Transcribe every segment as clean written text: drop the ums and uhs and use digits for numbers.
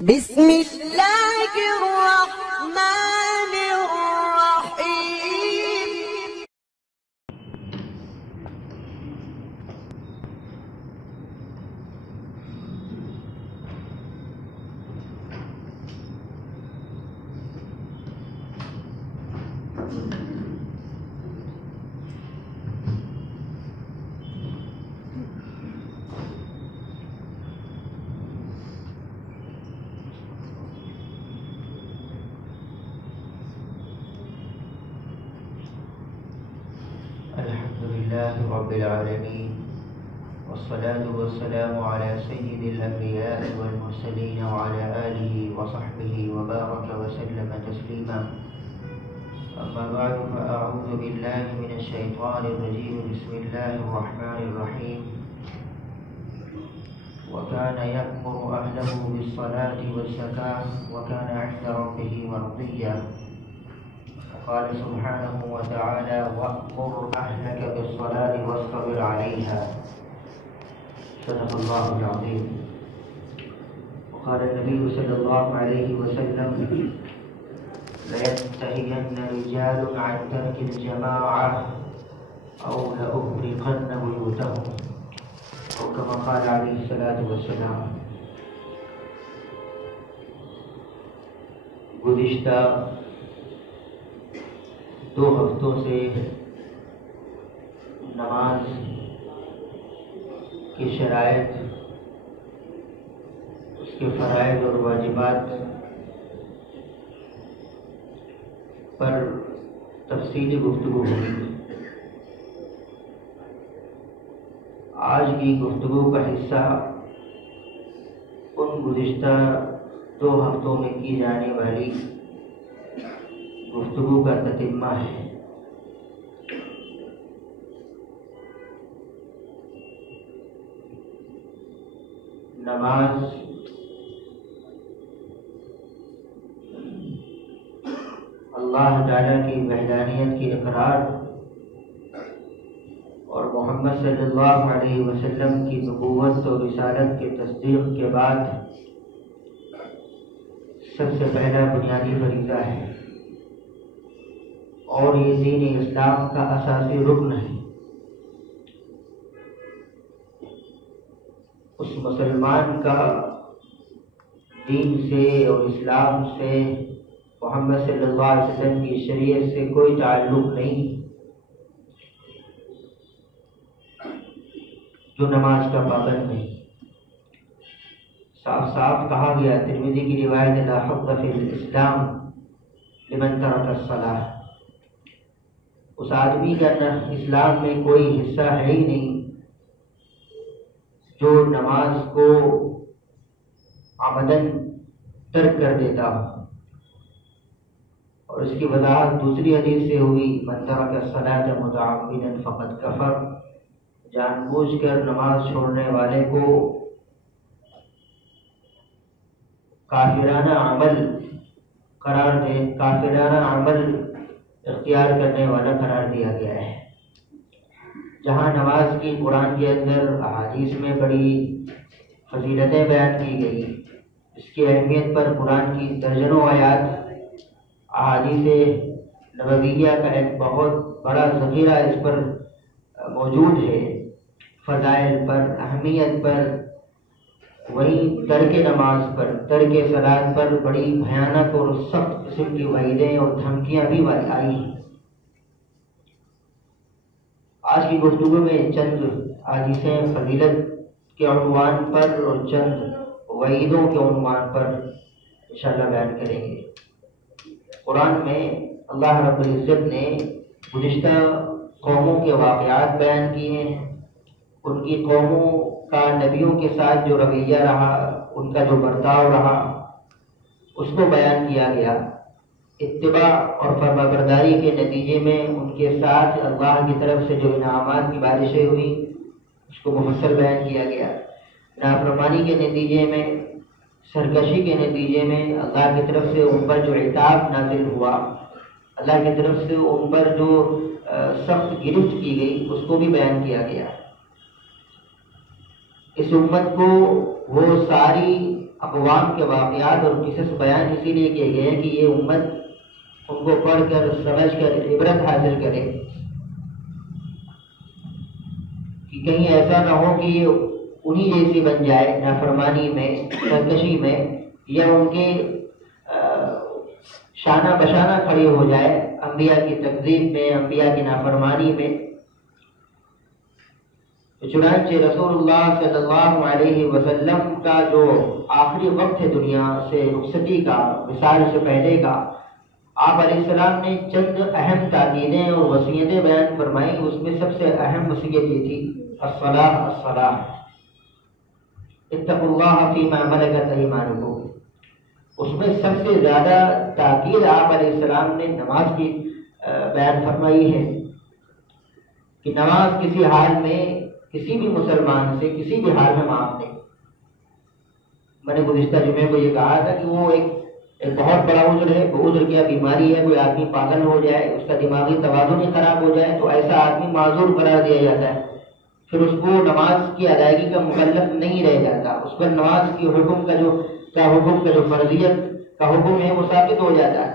بسم اللہ الرحمن الرحیم۔ الحمدللہ رب العالمین والصلاة والسلام على سید الانبیاء والمرسلین وعلى آلہ وصحبہ وبارک وسلم تسلیما، اما بعد فاعوذ باللہ من الشیطان الرجیم، بسم اللہ الرحمن الرحیم۔ وكان يأمر أهله بالصلاة والزكاة وكان عند ربه مرضيا، قال سبحانه وتعالى وأمر أهلك بالصلاة واصطبر عليها، صدق الله العظيم۔ وقال النبي صلى الله عليه وسلم لينتهين رجال عن ترك الجماعة أو لأغرقن بيوتهم، أو كما قال عليه الصلاة والسلام۔ گزشتہ 2 ہفتوں سے نماز کی شرائط، اس کے فرائض اور واجبات پر تفصیلی گفتگو ہوئی۔ آج کی گفتگو کا حصہ ان گزشتہ 2 ہفتوں میں کی جانے والی گفتگو کا تتمہ ہے۔ نماز اللہ تعالیٰ کی وحدانیت کی اقرار اور محمد صلی اللہ علیہ وسلم کی نبوت اور رسالت کی تصدیق کے بعد سب سے پہلا بنیادی فریضہ ہے، اور یہ دین اسلام کا اساسی رکن ہے۔ اس مسلمان کا دین سے اور اسلام سے، محمد صلی اللہ علیہ وسلم کی شریعت سے کوئی تعلق نہیں جو نماز کا پابند نہیں۔ صاف صاف کہا گیا، ترمذی کی روایت لا حظ فی الاسلام لمن ترک الصلاۃ، اس آدمی کا اسلام میں کوئی حصہ ہے ہی نہیں جو نماز کو عمدن ترک کر دیتا ہو۔ اور اس کی وضاحت دوسری حدیث سے ہوئی، من ترک الصلاۃ متعمدا فقد کفر، جان بوجھ کر نماز چھوڑنے والے کو کافرانہ عمل اختیار کرنے والا قرار دیا گیا ہے۔ جہاں نماز کی قرآن کے اندر احادیث میں بڑی فضیلتیں بیان کی گئی، اس کی اہمیت پر قرآن کی درجنوں آیات، احادیث نبویہ کا ایک بہت بڑا ذخیرہ اس پر موجود ہے، فضائل پر، اہمیت پر، وہیں ترک نماز پر، ترک صلاۃ پر بڑی بھیانک اور سخت قسم کی وعیدیں اور دھمکیاں بھی آئی ہیں۔ آج کی گفتگو میں چند حدیثیں فضیلت کے عنوان پر اور چند وعیدوں کے عنوان پر انشاءاللہ بیان کریں گے۔ قرآن میں اللہ رب العزت نے گزشتہ قوموں کے واقعات بیان کیے ہیں، ان کی قوموں کا نبیوں کے ساتھ جو رویہ رہا، ان کا جو برتاؤ رہا، اس کو بیان کیا گیا۔ اتباع اور فرمانبرداری کے نتیجے میں ان کے ساتھ اللہ کی طرف سے جو انعامات کی بارشیں ہوئی، اس کو مفصل بیان کیا گیا۔ نافرمانی کے نتیجے میں، سرکشی کے نتیجے میں اللہ کی طرف سے ان پر جو عتاب نازل ہوا، اللہ کی طرف سے ان پر جو سخت گرفت کی گئی، اس کو بھی بیان کیا گیا۔ اس امت کو وہ ساری اقوام کے واقعات اور قصص بیان اسی لیے کیے گئے ہیں کہ یہ امت ان کو پڑھ کر سمجھ کر عبرت حاصل کرے، کہ کہیں ایسا نہ ہو کہ یہ انہی جیسی بن جائے نافرمانی میں، سرکشی میں، یا ان کے شانہ بشانہ کھڑی ہو جائے انبیاء کی تکذیب میں، انبیاء کی نافرمانی میں۔ چنانچہ رسول اللہ صلی اللہ علیہ وسلم کا جو آخری وقت ہے دنیا سے رخصتی کا، وصال سے پہلے کا، آپ علیہ السلام نے چند اہم تاکیدیں اور وصیتیں بیان فرمائیں۔ اس میں سب سے اہم وصیت یہ تھی الصلاۃ الصلاۃ، اتقوا اللہ فیما ملکت ایمانکم۔ اس میں سب سے زیادہ تاکید آپ علیہ السلام نے نماز کی بیان فرمائی ہے، کہ نماز کسی حال میں کسی بھی مسلمان سے کسی بھی حال میں معاف نہیں۔ میں نے گزشتہ جمعے کو یہ کہا تھا کہ وہ ایک بہت بڑا عذر ہے، وہ عذر کیا بیماری ہے، کوئی آدمی پاگل ہو جائے، اس کا دماغی توازن ہی خراب ہو جائے تو ایسا آدمی معذور قرار دیا جاتا ہے، پھر اس کو نماز کی ادائیگی کا مکلف نہیں رہ جاتا، اس پر نماز کی حکم کا جو فرضیت کا حکم ہے وہ ثابت ہو جاتا ہے،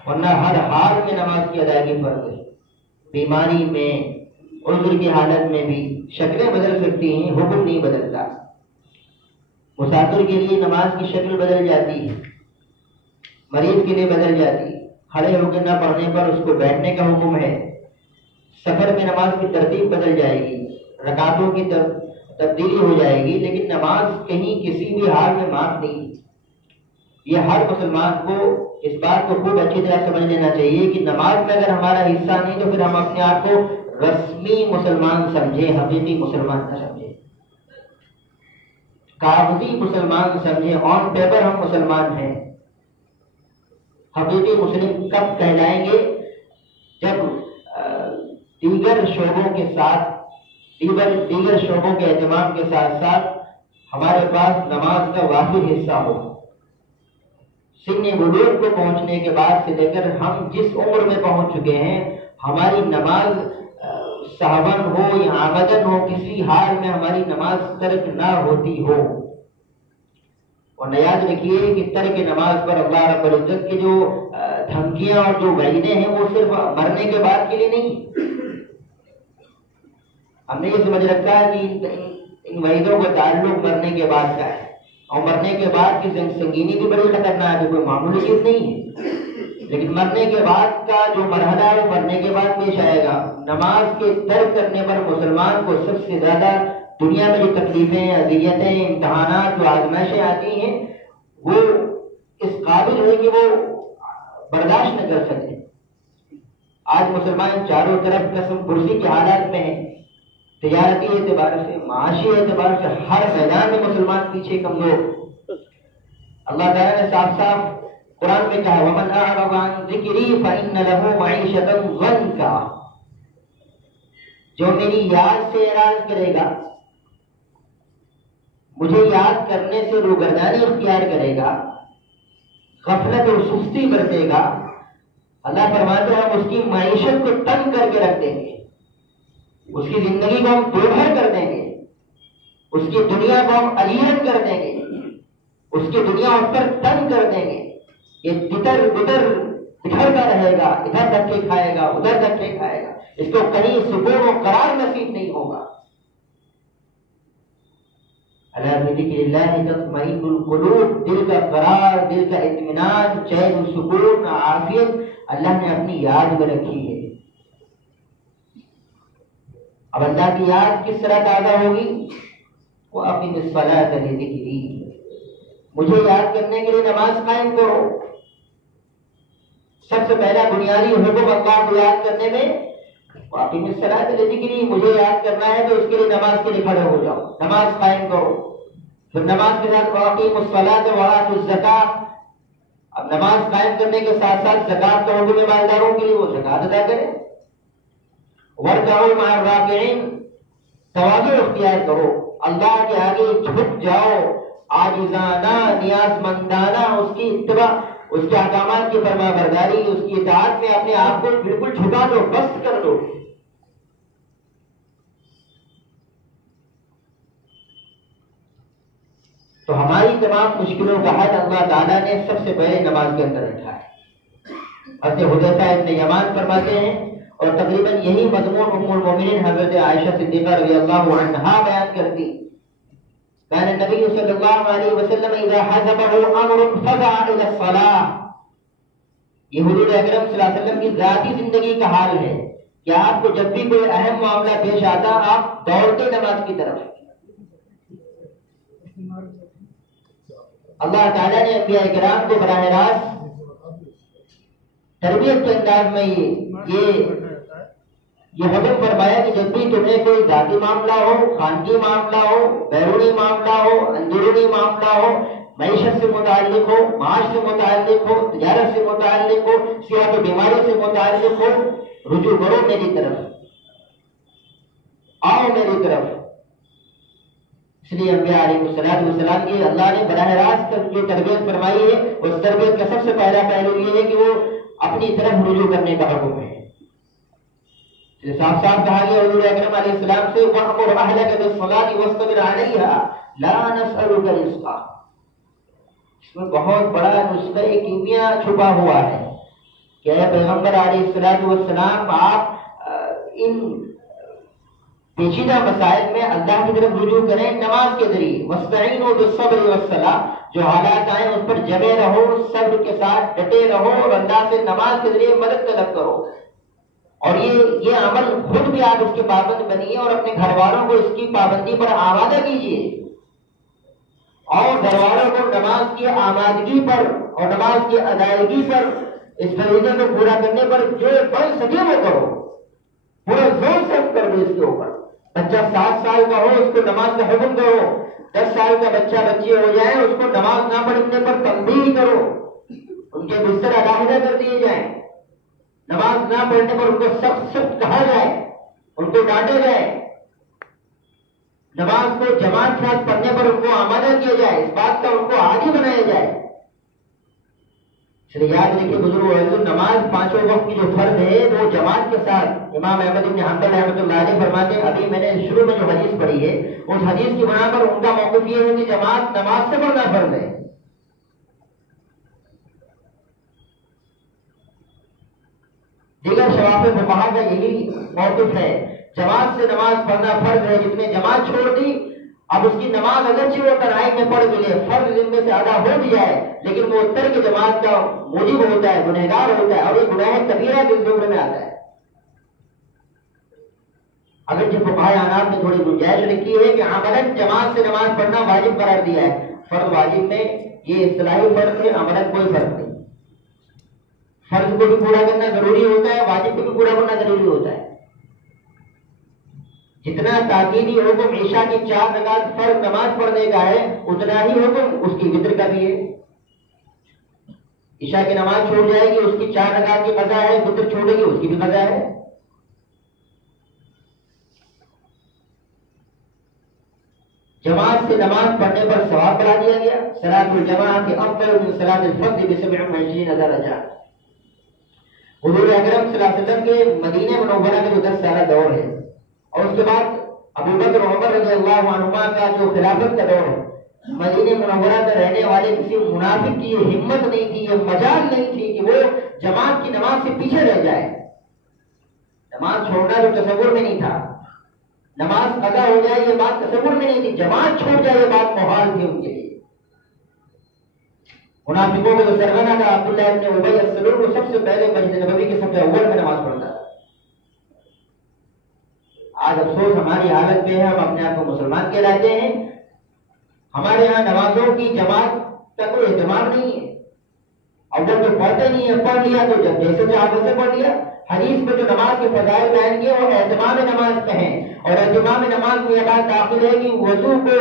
ورنہ ہر حال میں نماز کی ادائیگی فرض ہے۔ بیماری میں، عذر کی حالت میں بھی شکلیں بدل سکتی ہیں، حکم نہیں بدلتا۔ مسافر کے لیے نماز کی شکل بدل جاتی ہے، مریض کے لیے بدل جاتی ہے، کھڑے ہو کے نہ پڑھنے پر اس کو بیٹھنے کا حکم ہے۔ سفر میں نماز کی ترتیب بدل جائے گی، رکعتوں کی تبدیلی ہو جائے گی، لیکن نماز کہیں کسی بھی حال میں معاف نہیں۔ یہ ہر مسلمان کو اس بات کو خوب اچھی طرح سمجھ لینا چاہیے کہ نماز میں اگر ہمارا حصہ نہیں تو پھر ہم اپنے آپ کو رسمی مسلمان سمجھیں، حقیقی مسلمان نہ سمجھیں، کاغذی مسلمان سمجھیں۔ آن پیپر ہم مسلمان ہیں، حقیقی مسلم کب کہلائیں گے؟ جب دیگر شعبوں کے ساتھ، دیگر شعبوں کے اہتمام کے ساتھ ساتھ ہمارے پاس نماز کا واحد حصہ ہو۔ سن بلوغ کو پہنچنے کے بعد سے لے کر ہم جس عمر میں پہنچ چکے ہیں، ہماری نماز سہون ہو یا عمدن ہو، کسی حال میں ہماری نماز ترک نہ ہوتی ہو۔ اور یاد رکھیے کہ ترک نماز پر اللہ رب العزت کی جو دھمکیاں اور جو وعیدیں ہیں وہ صرف مرنے کے بعد کے لیے نہیں۔ ہم نے یہ سمجھ رکھا ہے کہ ان وعیدوں کا تعلق مرنے کے بعد کا ہے، اور مرنے کے بعد کی سنگینی بھی بڑی خطرناک ہے، کوئی معمولی چیز نہیں ہے۔ لیکن مرنے کے بعد کا جو مرحلہ ہے وہ مرنے کے بعد پیش آئے گا۔ نماز کے ترک کرنے پر مسلمان کو سب سے زیادہ دنیا میں جو تکلیفیں، اذیتیں، امتحانات، جو آزمائشیں آتی ہیں، وہ اس قابل ہے کہ وہ برداشت نہ کر سکے۔ آج مسلمان چاروں طرف قسم پرسی کے حالات میں ہیں، تجارتی اعتبار سے، معاشی اعتبار سے، ہر میدان میں مسلمان پیچھے کمزور۔ اللہ تعالیٰ نے صاف صاف قرآن میں کہا وَمَنْ أَعْرَضَ عَنْ ذِكْرِي فَإِنَّ لَهُ مَعِيشَةً ضَنْكًا، جو میری یاد سے اعراض کرے گا، مجھے یاد کرنے سے روگردانی اختیار کرے گا، غفلت اور سستی برتے گا، اللہ فرماتے ہیں ہم اس کی معیشت کو تنگ کر کے رکھ دیں گے، اس کی زندگی کو ہم دوبھر کر دیں گے، اس کی دنیا کو ہم علیحد کر دیں گے، اس کی دنیا اس پر تنگ کر دیں گے۔ یہ تتر بتر ادھرتا رہے گا، ادھر دھکے کھائے گا، ادھر دھکے کھائے گا، اس کو کہیں سکون و قرار نصیب نہیں ہوگا۔ اللہ بذکر اللہ تطمئن القلوب، دل کا قرار، دل کا اطمینان، چین و سکون، عافیت اللہ نے اپنی یاد میں رکھی ہے۔ اب اللہ کی یاد کس طرح تازہ ہوگی؟ وَأَقِمِ الصَّلَاةَ لِذِكْرِي، مجھے یاد کرنے کے لیے نماز قائم کرو۔ سب سے پہلا بنیادی حکم اللہ کو یاد کرنے میں وَأَقِمِ الصَّلَاةَ لِذِكْرِي، مجھے یاد کرنا ہے تو اس کے لیے نماز کے لیے کھڑے ہو جاؤ، نماز قائم کرو۔ پھر نماز کے ساتھ وَأَقِيمُوا الصَّلَاةَ وَآتُوا الزَّكَاةَ، اب نماز قائم کرنے کے ساتھ ساتھ زکوٰۃ کا حکم ہے مالداروں کے لیے، وہ زکوٰۃ ادا کریں۔ وَارْكَعُوا مَعَ الرَّاكِعِينَ، تواضع اختیار کرو، اللہ کے آگے جھک جاؤ، عاجزانہ، نیاز مندانہ اس کی اتباع، اس کے احکامات کی فرما برداری، اس کی اطاعت میں اپنے آپ کو بالکل جھکا دو، بست کر دو۔ تو ہماری تمام مشکلوں کا حل اللہ تعالیٰ نے سب سے پہلے نماز کے اندر رکھا ہے۔ حضرت حذیفہ ابن یمان فرماتے ہیں، اور تقریباً یہی مضمون ام المومنین حضرت عائشہ صدیقہ رضی اللہ عنہا بیان کرتی، کان النبی صلی اللہ علیہ وسلم اذا حزبه امر فزع الى الصلاة۔ یہ حضور اکرم صلی اللہ علیہ وسلم کی ذاتی زندگی کا حال ہے کہ آپ کو جب بھی کوئی اہم معاملہ پیش آتا آپ دوڑتے نماز کی طرف۔ اللہ تعالیٰ نے انبیاء کرام کو براہ راست تربیت کے انداز میں یہ حکم فرمایا کہ جب بھی تمہیں کوئی ذاتی معاملہ ہو، خانگی معاملہ ہو، بیرونی معاملہ ہو، اندرونی معاملہ ہو، معیشت سے متعلق ہو، معاش سے متعلق ہو، تجارت سے متعلق ہو، صحت و بیماری سے متعلق ہو، رجوع کرو میری طرف، آؤ میری طرف۔ اس لیے انبیاء علیہ السلام کی اللہ نے براہ راست جو تربیت فرمائی ہے، اس تربیت کا سب سے پہلا پہلو یہ ہے کہ وہ اپنی طرف رجوع کرنے کا حکم ہے۔ صاف صاف کہا گیا حضور اکرم علیہ السلام سے، وَأْمُرْ أَهْلَكَ بِالصَّلَاةِ وَاصْطَبِرْ عَلَيْهَا لَا نَسْأَلُكَ رِزْقًا۔ اس میں بہت بڑا نسخہ کیمیا چھپا ہوا ہے کہ اے پیغمبر علیہ السلام، آپ ان پیچیدہ مسائل میں اللہ کی طرف رجوع کریں نماز کے ذریعے۔ وَاسْتَعِينُوا بِالصَّبْرِ وَالصَّلَاةِ، جو حالات آئیں اس پر جمے رہو، صبر کے ساتھ ڈٹے رہو اور اللہ سے نماز کے ذریعے مدد طلب کرو۔ اور یہ عمل خود بھی آپ اس کے پابند بنیے اور اپنے گھر والوں کو اس کی پابندی پر آمادہ کیجیے، اور گھر والوں کو نماز کی آمادگی پر اور نماز کی ادائیگی پر، اس فریضے کو پورا کرنے پر جو بن سکے وہ کرو، پورا زور سے کر دو اس کے اوپر۔ بچہ 7 سال کا ہو اس کو نماز کا حکم کرو، 10 سال کا بچہ بچی ہو جائے اس کو نماز نہ پڑھنے پر تنبیہ کرو، ان کے بستر علیحدہ کر دیے جائیں، نماز نہ پڑھنے پر ان کو سخت سخت کہا جائے، ان کو ڈانٹا جائے، نماز کو جماعت کے ساتھ پڑھنے پر ان کو آمادہ کیا جائے، اس بات کا ان کو عادی بنایا جائے۔ اس لیے یاد رکھیے بزرگوں، نماز 5 وقت کی جو فرض ہے وہ جماعت کے ساتھ، امام احمد بن حنبل رحمۃ اللہ علیہ فرماتے ہیں، ابھی میں نے شروع میں جو حدیث پڑھی ہے اس حدیث کی بنا پر ان کا موقف یہ ہے کہ جماعت نماز سے پڑھنا فرض ہے۔ دیگر شوافع فقہا کا یہی موقف ہے، جماعت سے نماز پڑھنا فرض ہے، جس نے جماعت چھوڑ دی اب اس کی نماز اگرچہ وہ تنہائی میں پڑھ ملے، فرض ذمے سے ادا ہو بھی جائے، لیکن وہ ترک جماعت کا موجب ہوتا ہے، گنہگار ہوتا ہے، اور یہ گناہ کبیرہ کے زمرے میں آتا ہے۔ اگرچہ فقہاء احناف نے تھوڑی گنجائش رکھی ہے کہ عملاً جماعت سے نماز پڑھنا واجب قرار دیا ہے، فرض واجب میں یہ اصطلاحی فرق ہے، عملاً کوئی فرق نہیں۔ فرض کو بھی پورا کرنا ضروری ہوتا ہے، واجب کو بھی پورا کرنا ضروری ہوتا ہے۔ جتنا تاکیدی حکم عشاء کی 4 رکعت فرض نماز پڑھنے کا ہے، اتنا ہی حکم اس کی وتر کا بھی ہے۔ عشاء کی نماز چھوڑ جائے گی اس کی 4 رکعت کی قضا ہے، وتر چھوڑے گی اس کی بھی قضا ہے۔ جماعت سے نماز پڑھنے پر ثواب بڑھا دیا گیا، صلاۃ الجماعۃ افضل من صلاۃ الفرد ب27 درجہ۔ حضور اکرم صلی اللہ علیہ وسلم کے مدینہ منورہ کا جو 10 سالہ دور ہے، اور اس کے بعد ابو بکر عمر رضی اللہ عنہما کا جو خلافت کا دور ہے، مدینہ منورہ میں رہنے والے کسی منافق کی یہ ہمت نہیں تھی، یہ مجال نہیں تھی کہ وہ جماعت کی نماز سے پیچھے رہ جائے۔ نماز چھوڑنا تو تصور میں نہیں تھا، نماز قضا ہو جائے یہ بات تصور میں نہیں تھی، جماعت چھوڑ جائے یہ بات محال تھی ان کے لیے۔ منافقوں کا جو سرغنہ تھا عبداللہ ابن ابی السلول، وہ سب سے پہلے مسجد نبوی کے صف اول میں نماز پڑھتا تھا۔ آج افسوس ہماری حالت پہ ہے، ہم اپنے آپ کو مسلمان کہلاتے ہیں، ہمارے یہاں نمازوں کی جماعت کا کوئی اہتمام نہیں ہے، اول تو پڑھتے نہیں ہے، پڑھ لیا تو جب جیسے چاہا ویسے پڑھ لیا۔ حدیث میں جو نماز کے فضائل بیان کیے وہ اہتمام نماز پہ ہیں، اور اہتمام نماز میں یہ بات داخل ہے کہ وضو کو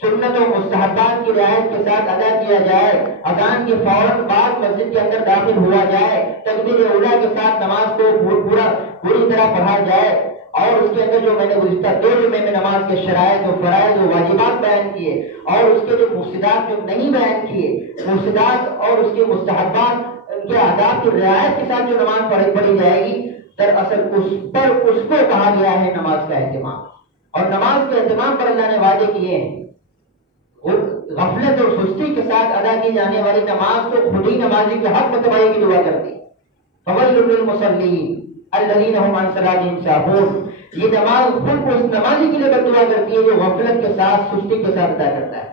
سنت و مستحبات کی رعایت کے ساتھ ادا کیا جائے، اذان کے فوراً بعد مسجد کے اندر داخل ہوا جائے، تکبیر اولیٰ کے ساتھ نماز کو پوری طرح پڑھا جائے، اور اس کے اندر جو میں نے گزشتہ 2 جمعے میں نماز کے شرائط و فرائض و واجبات بیان کیے، اور اس کے جو مفسدات جو نہیں بیان کیے، مفسدات اور اس کے مستحبات کے آداب کی رعایت کے ساتھ جو نماز پڑھی جائے گی، دراصل اس کو کہا گیا ہے نماز کا اہتمام، اور نماز کے اہتمام پر اللہ نے وعدے کیے ہیں۔ غفلت اور سستی کے ساتھ ادا کی جانے والی نماز تو خود ہی نمازی کے حق میں تباہی کی دعا کرتی. فویل للمصلین الذین هم عن صلاتهم ساہون. یہ نماز خود اس نمازی کے لیے بد دعا کرتی ہے جو غفلت کے ساتھ سستی کے ساتھ ادا کرتا ہے.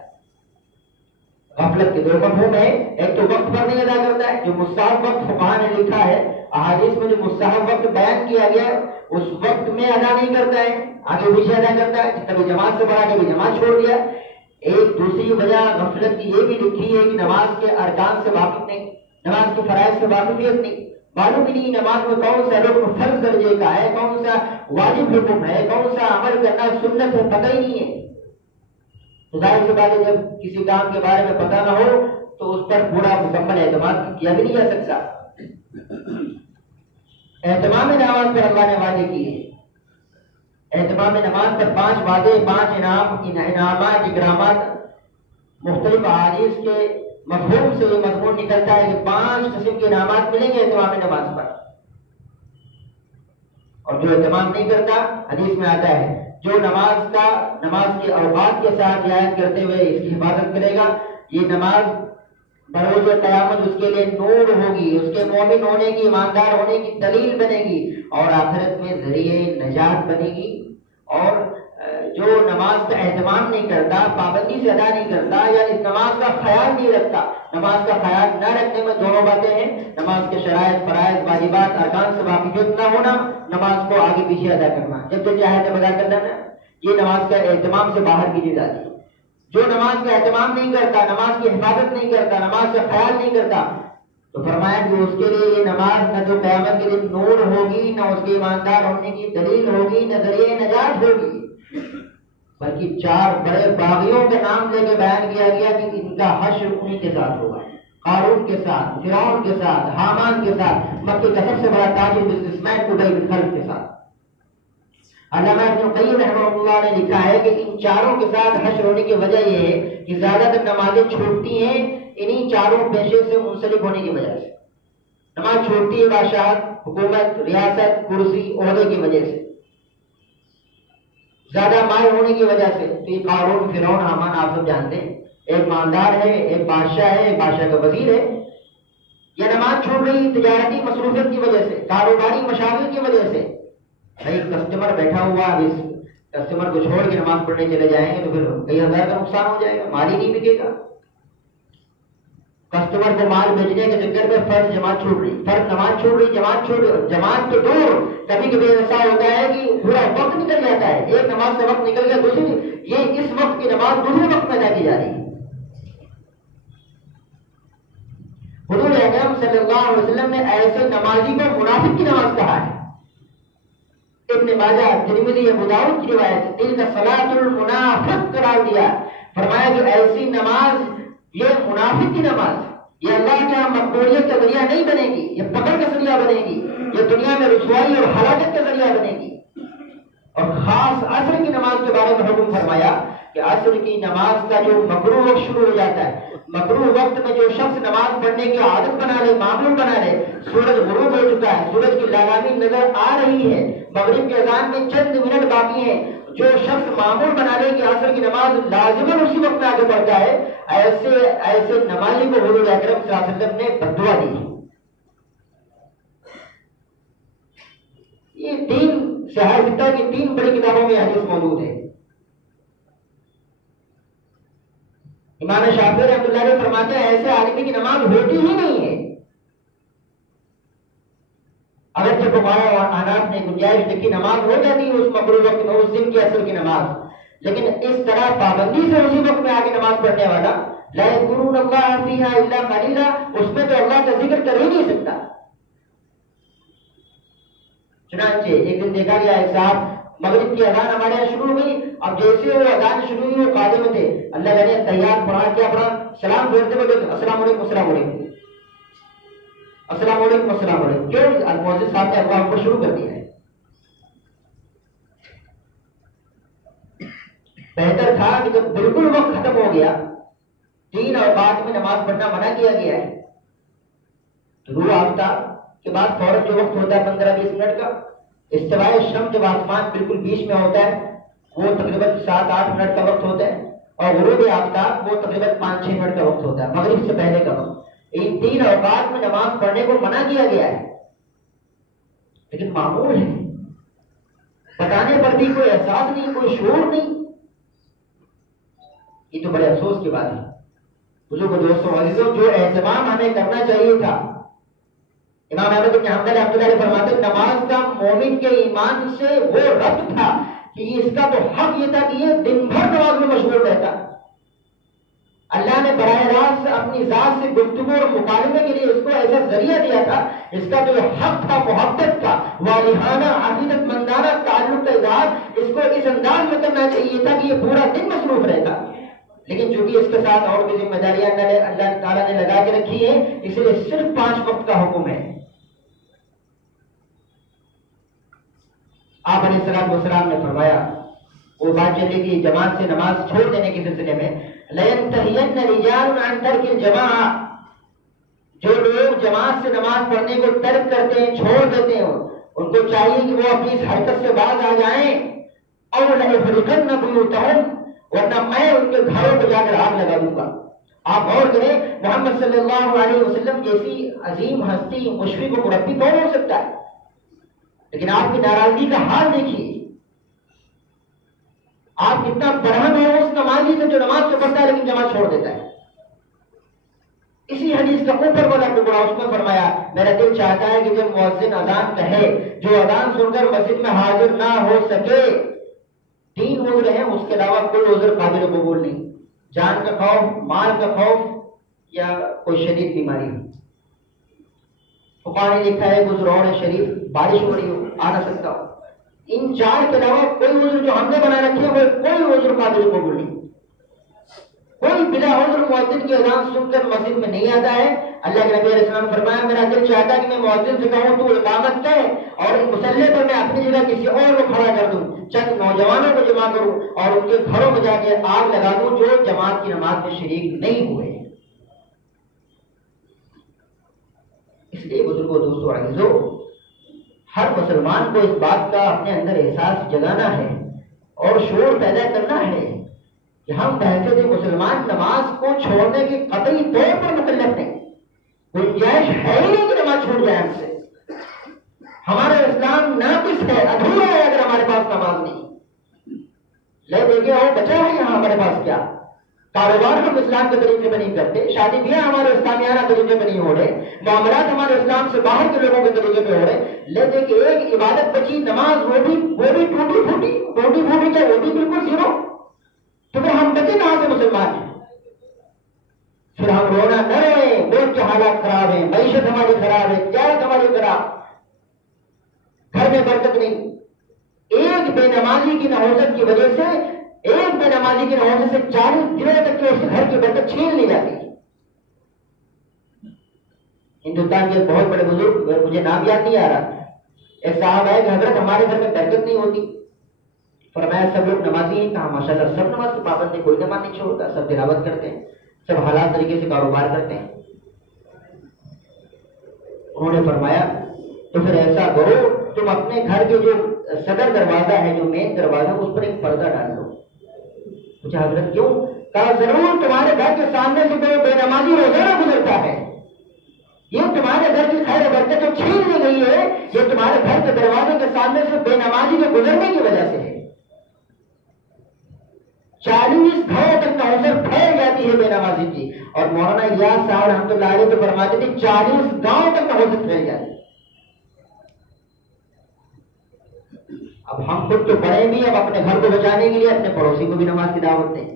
غفلت کے دو مفہوم ہے، ایک تو وقت پر نہیں ادا کرتا ہے، جو مستحب وقت فقہاء نے لکھا ہے احادیث میں جو مستحب وقت بیان کیا گیا ہے اس وقت میں ادا نہیں کرتا ہے، آگے پیچھے ادا کرتا ہے، کبھی جماعت سے پڑھا کبھی جماعت چھوڑ دیا. ایک دوسری وجہ غفلت کی یہ بھی لکھی ہے کہ نماز کے ارکان سے واقف نہیں، نماز کے فرائض سے واقفیت نہیں، معلوم ہی نہیں نماز میں کون سا رکن فرض درجے کا ہے، کون سا واجب حکم ہے، کون سا عمل کرنا سنت ہے، پتہ ہی نہیں ہے. تو ظاہر سی بات ہے جب کسی کام کے بارے میں پتہ نہ ہو تو اس پر پورا مکمل اعتماد کیا بھی نہیں جا سکتا. اہتمام نماز پر اللہ نے وعدے کیے. اہتمام نماز پر 5 وعدے، 5 انعامات، اکرامات. مختلف احادیث کے مفہوم سے یہ مضمون نکلتا ہے کہ 5 قسم کے انعامات ملیں گے اہتمام نماز پر. اور جو اہتمام نہیں کرتا، حدیث میں آتا ہے جو نماز کے اوقات کے ساتھ رعایت کرتے ہوئے اس کی حفاظت کرے گا، یہ نماز بروز قیامت اس کے لیے نور ہوگی، اس کے مومن ہونے کی، ایماندار ہونے کی دلیل بنے گی اور آخرت میں ذریعہ نجات بنے گی. اور جو نماز کا اہتمام نہیں کرتا، پابندی سے ادا نہیں کرتا، یا اس نماز کا خیال نہیں رکھتا. نماز کا خیال نہ رکھنے میں دونوں باتیں ہیں، نماز کے شرائط، فرائض، واجبات، ارکان سے واقفیت نہ ہونا، نماز کو آگے پیچھے ادا کرنا، جب تو چاہے تب ادا کر دینا. یہ نماز کا اہتمام سے باہر کی چیز آتی ہے. جو نماز کا اہتمام نہیں کرتا، نماز کی حفاظت نہیں کرتا، نماز کا خیال نہیں کرتا، تو فرمایا کہ اس کے لیے یہ نماز نہ جو قیامت کے دن نور ہوگی، نہ اس کے ایماندار ہونے کی دلیل ہوگی، نہ ذریعہ نجات ہوگی، بلکہ 4 بڑے باغیوں کے نام لے کے بیان کیا گیا کہ ان کا حشر انہی کے ساتھ ہوگا. قارون کے ساتھ، فرعون کے ساتھ، حامان کے ساتھ، مکے کا سب سے بڑا تاجر بزنس مین ابی بن خلف کے ساتھ. علامہ ابن القیم رحمہ اللہ نے لکھا ہے کہ ان 4 کے ساتھ حشر ہونے کی وجہ یہ ہے کہ زیادہ تر نمازیں چھوٹتی ہیں انہی 4 پیشے سے منسلک ہونے کی وجہ سے. نماز چھوٹتی ہے بادشاہت، حکومت، ریاست، کرسی، عہدے کی وجہ سے، زیادہ مال ہونے کی وجہ سے. تو یہ قارون، فرعون، حامان آپ سب جانتے ہیں، ایک مالدار ہے، ایک بادشاہ ہے، ایک بادشاہ کا وزیر ہے. یہ نماز چھوڑ رہی تجارتی مصروفیت کی وجہ سے، کاروباری مشاغل کی وجہ سے. ایک کسٹمر بیٹھا ہوا، اس کسٹمر کو چھوڑ کے نماز پڑھنے چلے جائیں گے تو پھر کئی ہزار کا نقصان ہو جائے گا، مال ہی نہیں بکے گا. کسٹمر کو مال بھیجنے کے چکر میں فرض جماعت چھوڑ رہی، فرض نماز چھوڑ رہی، جماعت چھوڑ رہی. جماعت تو دور، کبھی کبھی ایسا ہوتا ہے کہ پورا وقت نکل جاتا ہے، ایک نماز کا وقت نکل گیا، دوسری یہ اس وقت کی نماز دوسرے وقت میں ادا کی جا رہی ہے. حضور اکرم صلی اللہ علیہ وسلم نے ایسے نمازی کو منافق کی نماز کہا ہے. ابن ماجہ، ترمذی، ابو داؤد کی روایت ہے، تلک صلاۃ المنافق قرار دیا. فرمایا کہ ایسی نماز یہ منافق کی نماز، یہ اللہ کے یہاں مقبولیت کا ذریعہ نہیں بنے گی، یہ پکڑ کا ذریعہ بنے گی، یہ دنیا میں رسوائی اور ہلاکت کا ذریعہ بنے گی. اور خاص عصر کی نماز کے بارے میں حکم فرمایا کہ عصر کی نماز کا جو مکروہ وقت شروع ہو جاتا ہے، مکروہ وقت میں جو شخص نماز پڑھنے کی عادت بنا لے، معمول بنا لے، سورج غروب ہو چکا ہے، سورج کی لگامی نظر آ رہی ہے، مغرب کے اذان میں چند منٹ باقی ہیں، جو شخص معمول بنا لے کہ عصر کی نماز لازماً اسی وقت میں آگے بڑھتا ہے، ایسے نمازی کو حضور اکرم صلی اللہ علیہ وسلم نے بد دعا دی. یہ 3 شہر فقہ کی 3 بڑی کتابوں میں حدیث موجود ہے. امام شافعی رحمۃ اللہ علیہ فرماتے ہیں ایسے آدمی کی نماز ہوتی ہی نہیں ہے. اگر جب فقہاء اور احناف نے گنجائش دیکھی نماز ہو جاتی ہے اس مقروض وقت میں، اس دن کی عصر کی نماز، لیکن اس طرح پابندی سے اسی وقت میں آگے نماز پڑھنے والا لا یذکرون اللہ فیہا الا قلیلا، اس میں تو اللہ کا ذکر کر ہی نہیں سکتا. چنانچہ ایک دن دیکھا گیا ایک صاحب، مغرب کی اذان ہمارے یہاں شروع ہوئی، اب جیسے وہ اذان شروع ہوئی وہ قادم تھے، اللہ نے تیار پڑھا، کیا پڑھا؟ سلام پھیرتے ہوئے السلام علیکم السلام علیکم السلام علیکم السلام علیکم. کیوں؟ المؤذن صاحب نے اللہ کو شروع کر دیا ہے. بہتر تھا کہ جب بالکل وقت ختم ہو گیا، 3 اوقات میں نماز پڑھنا منع کیا گیا ہے، طلوع آفتاب کے بعد فوراً جو وقت ہوتا ہے 15-20 منٹ کا، استواء شمس جب آسمان بالکل بیچ میں ہوتا ہے وہ تقریباً 7-8 منٹ کا وقت ہوتا ہے، اور غروب آفتاب وہ تقریباً 5-6 منٹ کا وقت ہوتا ہے، مغرب سے پہلے کا وقت. ان 3 اوقات میں نماز پڑھنے کو منع کیا گیا ہے، لیکن معمول ہے، بتانے پر بھی کوئی احساس نہیں، کوئی شعور نہیں. یہ تو بڑے افسوس کی بات ہے. بزرگ دوستوں عزیزوں، جو اہتمام ہمیں کرنا چاہیے تھا، امام احمد بن حنبل رحمۃ اللہ علیہ فرماتے ہیں نماز کا مومن کے ایمان سے وہ ربط تھا کہ اس کا تو حق یہ تھا کہ یہ دن بھر نماز میں مشغول رہتا. اللہ نے براہ راست اپنی ذات سے گفتگو اور مکالمے کے لیے اس کو ایسا ذریعہ دیا تھا. اس کا جو حق تھا، محبت تھا، والہانہ عقیدت مندانہ تعلق کا اظہار اس کو اس انداز میں کرنا چاہیے تھا کہ یہ پورا دن مصروف رہتا. لیکن چونکہ اس کے ساتھ اور بھی ذمہ داریاں اللہ تعالیٰ نے لگا کے رکھی ہیں، اس لیے صرف 5 وقت کا حکم ہے. آپ علیہ السلام والسلام نے فرمایا، وہ بات چلی کہ جماعت سے نماز چھوڑ دینے کے سلسلے میں، لَيَنْتَهِيَنَّ رِجَالٌ عَنْ تَرْكِ الْجَمَاعَةِ، جو لوگ جماعت سے نماز پڑھنے کو ترک کرتے ہیں، چھوڑ دیتے ہیں، ان کو چاہیے کہ وہ اپنی اس حرکت سے باز آ جائیں. أَوْ لَيُحْرِقَنَّ بُيُوتَهُمْ، ورنہ میں ان کے گھروں پہ جا کر آگ لگا دوں گا. آپ غور کریں، محمد صلی اللہ علیہ وسلم جیسی عظیم ہستی، مشفق و مربی کون ہو سکتا ہے؟ لیکن آپ کی ناراضگی کا حال دیکھیے، آپ کتنا برہم ہے اس نمازی سے جو نماز تو پڑھتا ہے لیکن جماعت چھوڑ دیتا ہے. اسی حدیث کا اوپر والا ٹکڑا اس میں فرمایا، میرا دل چاہتا ہے کہ جب مؤذن اذان کہے، جو اذان سن کر مسجد میں حاضر نہ ہو سکے، 3 عذر ہیں، اس کے علاوہ کوئی عذر قابل قبول نہیں. جان کا خوف، مال کا خوف، یا کوئی شدید بیماری ہو. فقہ نے لکھا ہے گزرون شریف، بارش ہو رہی ہو، آ نہ سکتا ہو. ان 4 کے علاوہ کوئی عذر جو ہم نے بنا رکھے وہ کوئی عذر قابل قبول نہیں. کوئی بلا عذر مؤذن کی اذان سن کر مسجد میں نہیں آتا ہے. اللہ کے نبی علیہ السلام نے فرمایا، میرا دل چاہتا ہے کہ میں مؤذن سے کہوں تو اقامت دے، اور اس مسلح پر میں اپنی جگہ کسی اور کو کھڑا کر دوں، چند نوجوانوں کو جمع کروں اور ان کے گھروں میں جا کے آگ لگا دوں جو جماعت کی نماز میں شریک نہیں ہوئے. اس لیے بزرگوں، دوستوں، عزیزوں، ہر مسلمان کو اس بات کا اپنے اندر احساس جگانا ہے اور شعور پیدا کرنا ہے کہ ہم بحیثیت مسلمان نماز کو چھوڑنے کے قطعی طور پر مکلف نہیں. گنجائش ہے ہی نہیں کہ نماز چھوٹ جائے ہم سے. ہمارا اسلام ناقص ہے، ادھورا ہے اگر ہمارے پاس نماز نہیں. لے دیکھے اور بچا ہے یہاں ہمارے پاس کیا؟ کاروبار ہم اسلام کے طریقے پہ نہیں کرتے، شادی بیاہ ہمارے اسلامیانہ طریقے پہ نہیں ہو رہے، معاملات ہمارے اسلام سے باہر کے لوگوں کے طریقے پہ ہو رہے. لے دیکھے ایک عبادت بچی نماز، وہ بھی ٹوٹی پھوٹی کیا، وہ بھی بالکل زیرو. تو پھر ہم بچے کہاں سے مسلمان ہیں؟ پھر ہم رونا نہ روئیں، ملک کے حالات خراب ہیں، معیشت ہماری خراب ہے، تجارت ہماری خراب، گھر میں برکت نہیں. ایک بے نمازی کی نحوست کی وجہ سے، ایک بے نمازی کی نحوست سے 40 دنوں تک کے اس گھر کی برکت چھین لی جاتی. ہندوستان کے بہت بڑے بزرگ، مجھے نام یاد نہیں آ رہا، ایک صاحب ہے کہ حضرت ہمارے گھر میں برکت نہیں ہوتی. فرمایا سب لوگ نمازی ہیں؟ کہا ماشاءاللہ سب نماز کے پابند ہیں، کوئی نماز نہیں چھوڑتا، سب تلاوت کرتے ہیں، سب حلال طریقے سے کاروبار کرتے ہیں. انہوں نے فرمایا تو پھر ایسا کرو، تم اپنے گھر کے جو صدر دروازہ ہے، جو مین دروازہ، اس پر ایک پردہ ڈال دو. مجھے حضرت کیوں؟ کہا ضرور تمہارے گھر کے سامنے سے کوئی بے نمازی روزانہ گزرتا ہے، یہ تمہارے گھر کی خیر برکت جو چھین لی گئی ہے، یہ تمہارے گھر کے دروازے کے سامنے سے بے نمازی کے گزرنے کی وجہ سے ہے. 40 گھروں تک نحوست پھیل جاتی ہے بے نمازی کی. اور مولانا الیاس صاحب رحمۃ اللہ علیہ تو فرماتے تھے 40 گاؤں تک نحوست پھیل جاتی. اب ہم خود تو پڑھے بھی، اب اپنے گھر کو بچانے کے لیے اپنے پڑوسی کو بھی نماز کی دعوت دیں.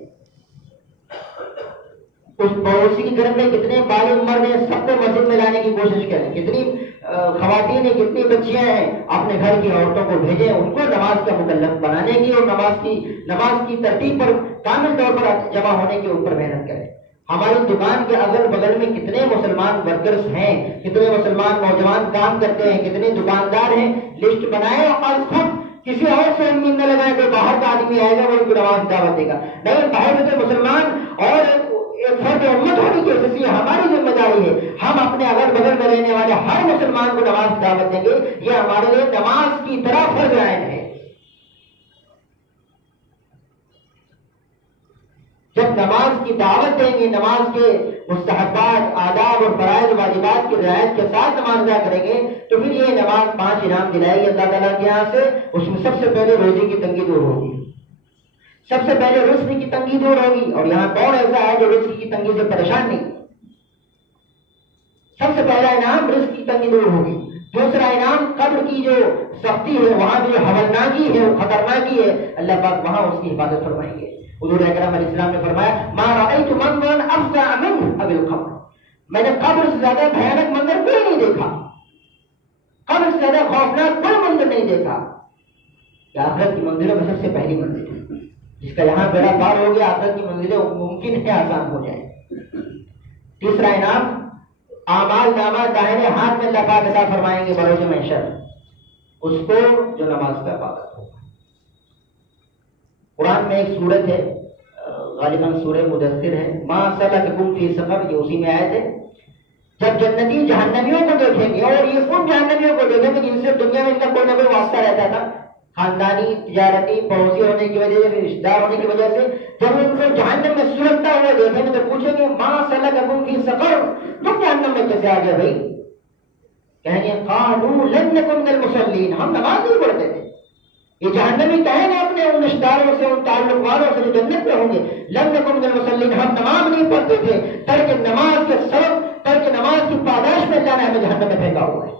اس پڑوسی کے گھر میں کتنے بالغ مرد ہیں، سب کو مسجد میں لانے کی کوشش کریں. کتنی خواتین ہیں، کتنی بچیاں ہیں، اپنے گھر کی عورتوں کو بھیجیں، ان کو نماز کا مکلف بنانے کی اور نماز کی ترتیب پر کامل طور پر جمع ہونے کے اوپر محنت کریں. ہماری دکان کے اگل بغل میں کتنے مسلمان ورکرز ہیں، کتنے مسلمان نوجوان کام کرتے ہیں، کتنے دکاندار ہیں، لسٹ بنائیں اور خود کسی اور سے امید نہ لگائیں کہ باہر کا آدمی آئے گا وہ ان کو نماز دعوت دے گا. نہیں، باہر سے مسلمان اور ایک فرد امت ہونے کی وجہ سے ہماری ذمہ داری ہے، ہم اپنے اگل بغل میں رہنے والے ہر مسلمان کو نماز دعوت دیں گے. یہ ہمارے لیے نماز کی طرح فرض عین ہے. جب نماز کی دعوت دیں گے، نماز کے مستحبات، آداب اور فرائض و واجبات کی رعایت کے ساتھ نماز ادا کریں گے تو پھر یہ نماز 5 انعام دلائے گی اللہ تعالیٰ کے یہاں سے. اس میں سب سے پہلے روزی کی تنگی دور ہوگی، سب سے پہلے رزق کی تنگی دور ہوگی. اور یہاں کون ایسا ہے جو رزق کی تنگی سے پریشان نہیں؟ سب سے پہلا انعام رزق کی تنگی دور ہوگی. دوسرا انعام قبر کی جو سختی ہے، وہاں جو ہولناکی ہے، وہ خطرناکی ہے، اللہ پاک وہاں اس کی حفاظت فرمائیں گے. حضور اکرم علیہ السلام نے فرمایا ما رأیت منظرا افظع منه ابی القبر، میں نے قبر سے زیادہ بھیانک منظر کوئی نہیں دیکھا، قبر سے زیادہ خوفناک کوئی منظر نہیں دیکھا. کہ آخرت کی منزلوں میں سب سے پہلی منزل ہے، جس کا یہاں بیڑا پار ہو گیا آخرت کی منزلیں ممکن ہے آسان ہو جائے. تیسرا انعام اعمال نامہ داہنے ہاتھ میں اللہ پاک عطا فرمائیں گے بروز محشر اس کو جو نماز کا پابند ہوگا. قرآن میں ایک سورت ہے، غالباً سورہ مدثر ہے، ما سلککم فی سقر، یہ اسی میں آیت ہے. جب جنتی جہنمیوں کو دیکھیں گے، اور یہ ان جہنمیوں کو دیکھیں گے جن سے دنیا میں ان کا کوئی نہ کوئی واسطہ رہتا تھا، خاندانی، تجارتی، پڑوسی ہونے کی وجہ سے، رشتہ دار ہونے کی وجہ سے، جب ان کو جہنم میں سلگتا ہوا دیکھیں گے تو پوچھیں گے ما سلککم فی سقر، تم جہنم میں کیسے آ گئے بھائی؟ کہیں گے قالوا لم نکن من المصلین، ہم نماز نہیں پڑھتے تھے. یہ جہنمی کہیں گے اپنے ان رشتہ داروں سے، ان تعلق والوں سے جو جنت میں ہوں گے، لم نکن من المصلین، ہم نماز نہیں پڑھتے تھے. ترک نماز کے سبب، ترک نماز کی پاداش میں اللہ نے ہمیں جہنم میں پھینکا ہوا ہے.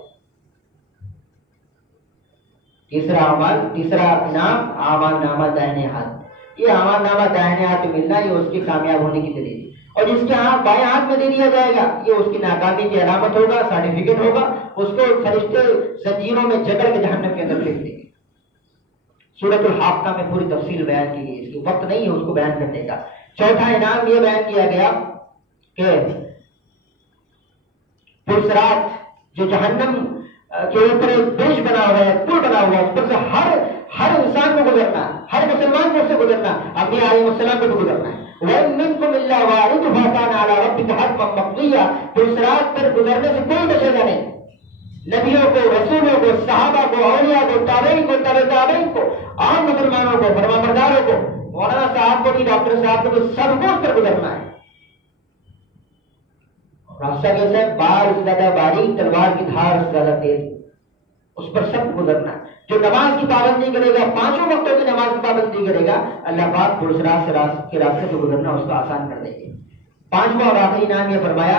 تیسرا انعام اعمال نامہ دائیں ہاتھ. یہ اعمال نامہ دائیں ہاتھ میں ملنا یہ اس کی کامیاب ہونے کی دلیل ہے. اور جس کے ہاتھ بائیں ہاتھ میں دے دیا جائے گا یہ اس کی ناکامی کی علامت ہوگا، سرٹیفکیٹ ہوگا. اس کو فرشتے زنجیروں میں جکڑ کے جہنم کے اندر پھینک دیں گے. سورۃ الحاقہ میں پوری تفصیل بیان کی گئی، اس کی وقت نہیں ہے اس کو بیان کرنے کا. چوتھا انعام یہ بیان کیا گیا کہ پرسرات جو جہنم کے اوپر ایک برج بنا ہوا ہے، پل بنا ہوا ہے، اس پر سے ہر انسان کو گزرنا ہے، ہر مسلمان کو اس سے گزرنا ہے، انبیاء علیہ السلام کو بھی گزرنا ہے. وَإِن مِّنكُمْ إِلَّا وَارِدُهَا كَانَ عَلَىٰ رَبِّكَ حَتْمًا مَّقْضِيًّا. پرسرات پر گزرنے سے کوئی بچے گا نہیں. نبیوں کو، رسولوں کو، صحابہ کو، اولیاء کو، تابعین کو، تابع تابعین کو، عام مسلمانوں کو، فرمانبرداروں کو، مولانا صاحب کو بھی، ڈاکٹر صاحب کو بھی، سب کو اس پر گزرنا ہے. راستہ کیسا ہے؟ بار سے زیادہ باریک، تلوار کی دھار سے زیادہ تیز، اس پر سب کو گزرنا ہے. جو نماز کی پابندی کرے گا، 5 وقتوں کی نماز کی پابندی کرے گا، اللہ پاک پرسرات کے راستے سے گزرنا اس کو آسان کر دیں گے. 5واں اور آخری انعام یہ فرمایا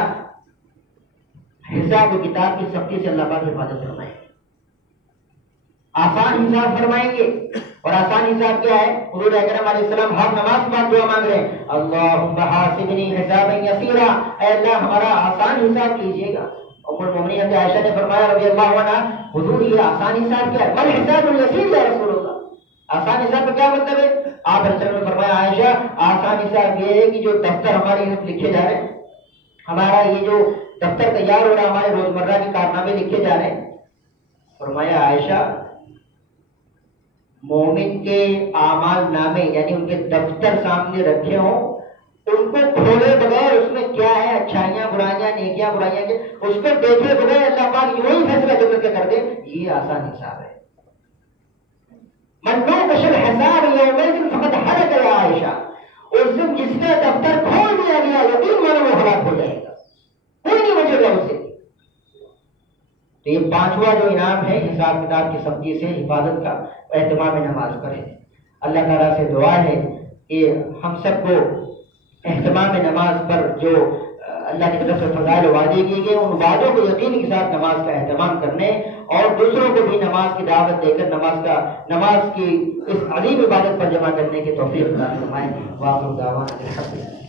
حساب و کتاب کی سختی سے اللہ پاک حفاظت فرمائیں گے، آسان حساب فرمائیں گے. اور آسان حساب کیا ہے؟ حضور اکرم علیہ السلام ہر نماز کے بعد دعا مانگ رہے ہیں، اللہم حاسبنی حسابا یسیرا، اے اللہ ہمارا آسان حساب کیجیے گا. ام المؤمنین عائشہ نے فرمایا رضی اللہ عنہا، حضور یہ آسان حساب کیا ہے؟ مل حساب الیسیر یا رسول اللہ، آسان حساب کا کیا مطلب ہے؟ آپ نے فرمایا عائشہ آسان حساب یہ ہے کہ جو دفتر ہمارے لکھے جا رہے ہیں، ہمارا یہ جو دفتر تیار ہو رہا ہے، ہمارے روزمرہ کے کارنامے لکھے جا رہے ہیں، فرمایا عائشہ مومن کے اعمال نامے یعنی ان کے دفتر سامنے رکھے ہوں، ان کو کھولے بغیر اس میں کیا ہے، اچھائیاں برائیاں، نیکیاں برائیاں، اس کو دیکھے بغیر اللہ پاک یوں ہی فیصلہ جنت کے کر دے، یہ آسان حساب ہے. من نوقش الحساب یومئذ فقد ہلک یا عائشہ، اس دن جس کا دفتر کھول دیا گیا یقین مانو وہ ہلاک ہو جائے گا، کوئی نہیں بچے گا اس سے. تو یہ 5واں جو انعام ہے حساب کتاب کی سختی سے حفاظت کا، اہتمام نماز کریں. اللہ تعالیٰ سے دعا ہے کہ ہم سب کو اہتمام نماز پر جو اللہ کی طرف سے فضائل وعدے کیے گئے ان وعدوں کو یقین کے ساتھ نماز کا اہتمام کرنے اور دوسروں کو بھی نماز کی دعوت دے کر نماز کی اس عظیم عبادت پر جمع کرنے کی توفیق عطا فرمائیں. وآخر دعوانا الحمدللہ.